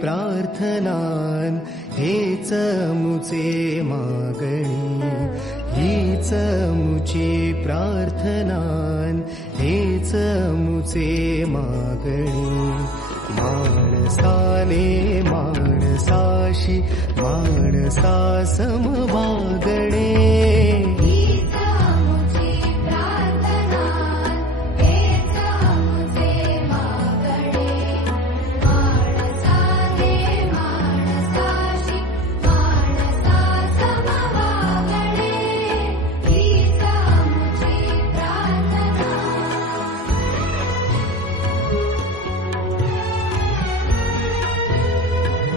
प्रार्थनान हेच मुचे मागणी, हीच मुची प्रार्थनान हेच मुचे मागणी. माणसाने माणसाशी माणसा समवागणे,